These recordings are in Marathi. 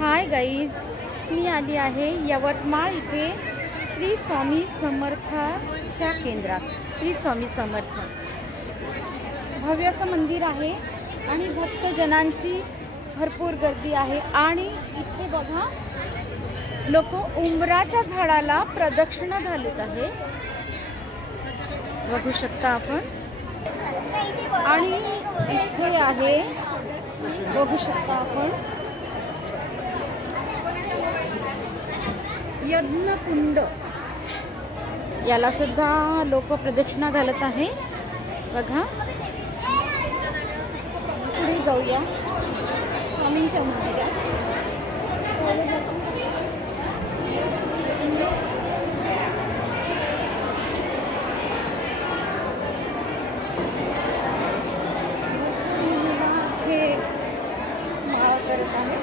हाय गाईज, मी आली आहे यवतमाळ इथे श्री स्वामी समर्थाच्या केंद्रात। श्री स्वामी समर्थ भव्य असं मंदिर आहे आणि भक्तजनांची भरपूर गर्दी आहे। आणि इथे बघा, लोक उंबराच्या झाडाला प्रदक्षिणा घालत आहे, बघू शकता आपण। आणि इथे आहे, बघू शकता आपण, यज्ञकुंड, याला सुद्धा लोक प्रदक्षिणा घालत आहे बघा। पुढे जाऊया स्वामींच्या मंदिरात। हे माळा करत आहे।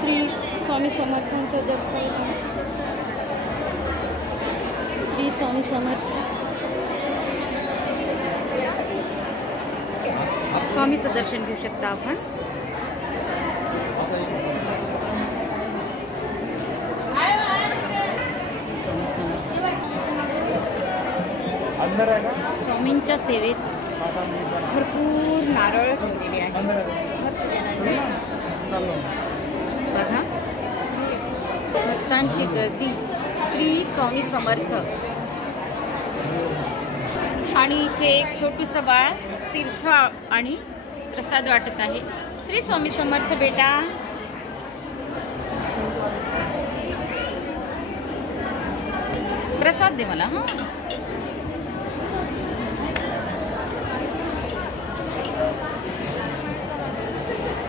श्री स्वामी समर्थांचा जप करत आहे। श्री स्वामी समर्थ, स्वामीचं दर्शन घेऊ शकता आपण। श्री स्वामी समर्थ, स्वामींच्या सेवेत भरपूर नारळ ठेवलेले आहे बघा। भक्तांची गर्दी, श्री स्वामी समर्थ। आणि इथे एक छोटूसं बाळ तीर्थ आणि प्रसाद वाटत आहे। श्री स्वामी समर्थ बेटा, प्रसाद दे मला। हां,